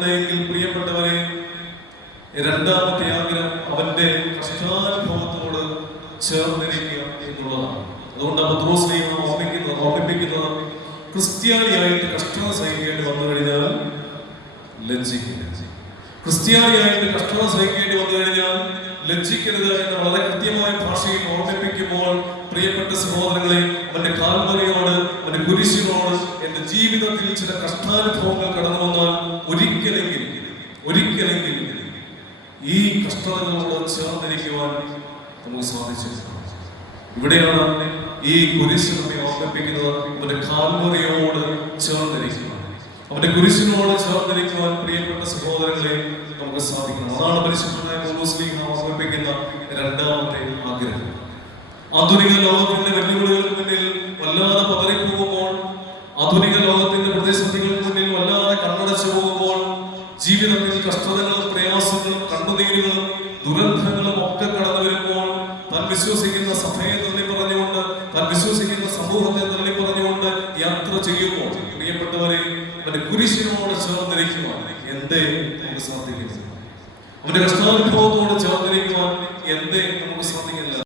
ഉണ്ടെങ്കിൽ പ്രിയപ്പെട്ടവരെ, രണ്ടാമത്തെ ആഗ്രഹം അവന്റെ കഷ്ടാനുഭവത്തോട് ചേർന്നിരിക്കുക എന്നുള്ളതാണ്. അതുകൊണ്ട് പത്രോസിനെ ഓർമ്മിപ്പിക്കുന്നത് ക്രിസ്ത്യാനിയായിട്ട് കഷ്ടത സഹിക്കേണ്ടി വന്നു കഴിഞ്ഞാൽ ലജ്ജിക്കില്ല. ക്രിസ്ത്യാനിയായിട്ട് കഷ്ടത സഹിക്കേണ്ടി വന്നു കഴിഞ്ഞാൽ ലജ്ജിക്കരുത് എന്ന് വളരെ കൃത്യമായ ഭാഷയിൽ ഓർമ്മിപ്പിക്കുമ്പോൾ, പ്രിയപ്പെട്ട സഹോദരങ്ങളെ, അവന്റെ കാൽവരിയോട്, അവന്റെ കുരിശിനോട് എന്റെ ജീവിതത്തിൽ ചില കഷ്ടാനുഭവങ്ങൾ കടന്നു വന്നാൽ ഒരിക്കലെങ്കിലും ഈ കഷ്ടതകളോട് ചേർന്നിരിക്കുവാൻ നമുക്ക് സാധിച്ചിട്ടുണ്ട്. ഇവിടെയാണ് ഈ കുരിശ് നമ്മെ ഓർമ്മിപ്പിക്കുന്നത്. അവന്റെ കാൽവരിയോട് ചേർന്നിരിക്കുവാൻ, അവന്റെ കുരിശിനോട് ചേർന്നിരിക്കുവാൻ പ്രിയപ്പെട്ട സഹോദരങ്ങളെ നമുക്ക് സാധിക്കണം. അതാണ് പരിശുദ്ധനായ പൗലോസ് ഓർമ്മിപ്പിക്കുന്ന രണ്ടാമത്തെ ആഗ്രഹം. ആധുനിക ലോകത്തിന്റെ വെല്ലുവിളികൾക്ക് മുന്നിൽ വല്ലാതെ പതറിപ്പോകുമ്പോൾ, ആധുനിക ലോകത്തിന്റെ പ്രതിസന്ധികൾക്ക് മുന്നിൽ വല്ലാതെ കണ്ണടച്ചു പോകുമ്പോൾ, ജീവിതത്തിൽ കഷ്ടതകളും പ്രയാസങ്ങളും കണ്ണുനീരുകളും ദുരന്തങ്ങളും ഒക്കെ കടന്നു വരുമ്പോൾ, താൻ വിശ്വസിക്കുന്ന സഭയെ തള്ളി പറഞ്ഞുകൊണ്ട്, താൻ വിശ്വസിക്കുന്ന സമൂഹത്തെ തള്ളി പറഞ്ഞുകൊണ്ട് യാത്ര ചെയ്യുമ്പോൾ, പ്രിയപ്പെട്ടവരെ, അവന്റെ കുരിശിനോട് ചേർന്നിരിക്കുവാൻ എന്തേ നമുക്ക് സാധിക്കുന്നു? അവന്റെ കഷ്ടാനുഭവത്തോട് ചേർന്നിരിക്കുവാൻ എന്തേ നമുക്ക് സാധിക്കില്ല?